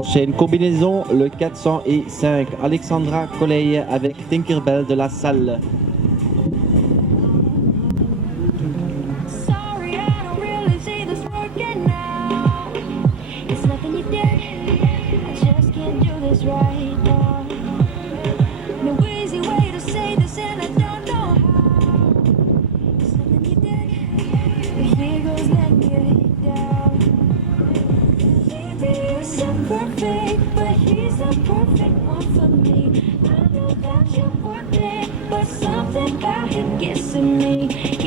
Prochaine combinaison, le 405. Alexandra Coley avec Tinkerbell de la Salle. Sorry, I don't really see this working out. It's nothing you did. I just can't do this right now. No easy way to say this, and I don't know how. It's nothing you did. But here goes letting you down. Maybe you're so perfect, but he's the perfect one for me. I know that you're worth it, but something about him gets to me.